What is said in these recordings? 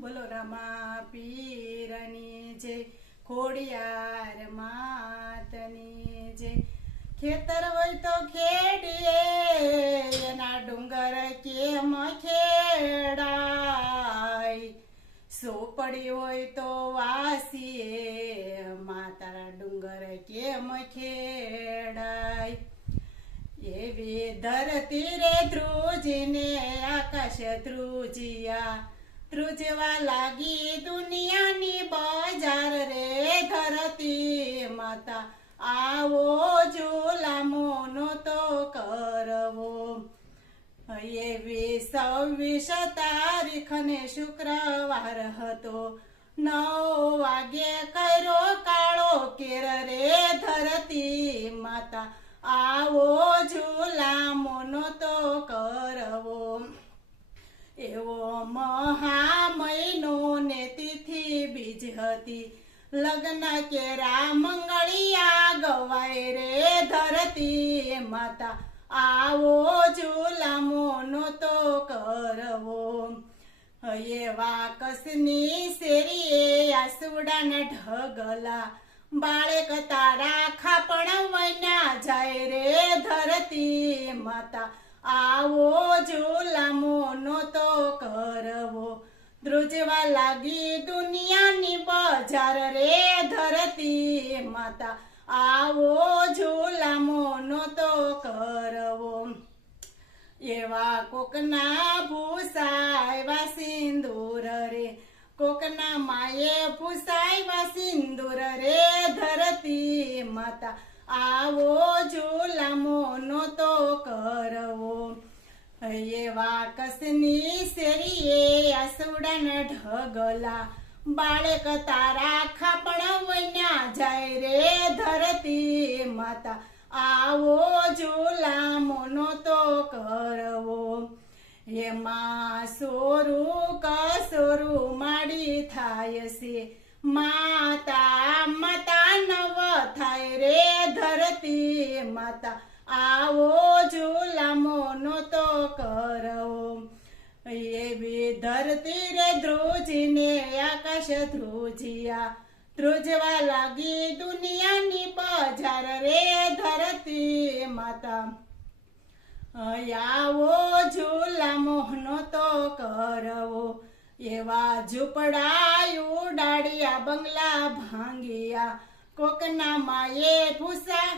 બોલો રામા પીરની જય, ખોડિયાર માતની જય। ખેતર હોય તો ખેડીએ, એના ડુંગર કેમ ખેડાય। સોપડી હોય તો વાસીએ, માતારા ડુંગર કેમ ખેડાય। એવી ધરતી રે ધ્રુજીને આકાશ ધ્રુજિયા, ધ્રુજવા લાગી દુનિયાની બજાર રે ધરતી માતા। આવો ઝુલામો નહોતો કરવો। એવી 26 તારીખને શુક્રવાર હતો, 9 વાગે કર્યો કાળો કેર રે ધરતી માતા। આવો ઝુલામો નહોતો કરવો। એવો મહા મહિનો ને તિથિ બીજ હતી, લગ્ન કેરા મંગળિયા ગવાય રે ધરતી માતા। આવો ઝુલામો નહોતો કરવો। એવા કસની શેરીએ આસુડાના ઢગલા, બાળક તારા ખાપણ વૈના જાય રે ધરતી માતા। આવો ઝુલામો નહોતો કરવો। ધ્રુજવા લાગી દુનિયાની બજાર રે ધરતી માતા। આવો ઝુલામો નહોતો કરવો। એવા કોકના ભૂસાયવા સિંદૂર રે, કોકના માએ ભૂસાયવા સિંદૂર રે ધરતી માતા। આવો ઝુલામો નહોતો કરવો। એવા કસની શેરીએ આસુડાના ઢગલા, બાળક તારા ખાપણ વૈના જાય રે ધરતી માતા। આવો ઝુલામો નહોતો કરવો। એમાં સોરું કસોરું માડી થાય છે, માતા માતા નવ થાય રે ધરતી માતા। આવો ઝુલામો નહોતો કરવો। એવી ધરતી રે ધ્રુજીને આકાશ ધ્રુજિયા, ધ્રુજવા લાગી દુનિયાની બજાર રે ધરતી માતા। આવો ઝુલામો નહોતો કરવો। એવા ઝૂંપડા ઉડાડ્યા, બંગલા ભાંગ્યા, કોકના માએ ભૂસા।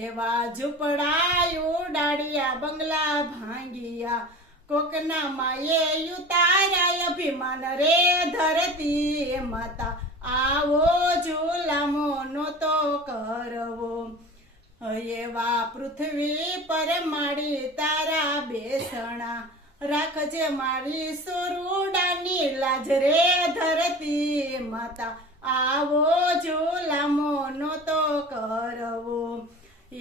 એવા ઝૂંપડા ઉડાડ્યા, બંગલા ભાંગ્યા, કોકના માએ ઉતાર્યા અભિમાન રે ધરતી માતા। આવો ઝુલામો નહોતો કરવો। એવા પૃથ્વી પર માડી તારા બેસણા, રાખજે મારી સોરુડાની લાજ રે ધરતી માતા। આવો ઝુલામો નહોતો કરવો।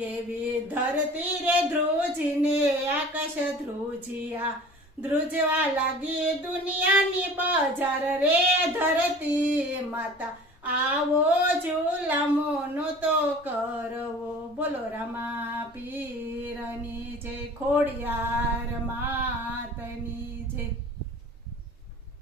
એવી ધરતી રે ધ્રુજીને આકાશ ધ્રુજિયા, ધ્રુજવા લાગી દુનિયાની બજાર રે ધરતી માતા। આવો ઝુલામો નહોતો કરવો। બોલો રામા પીરની જય, ખોડિયાર માતની।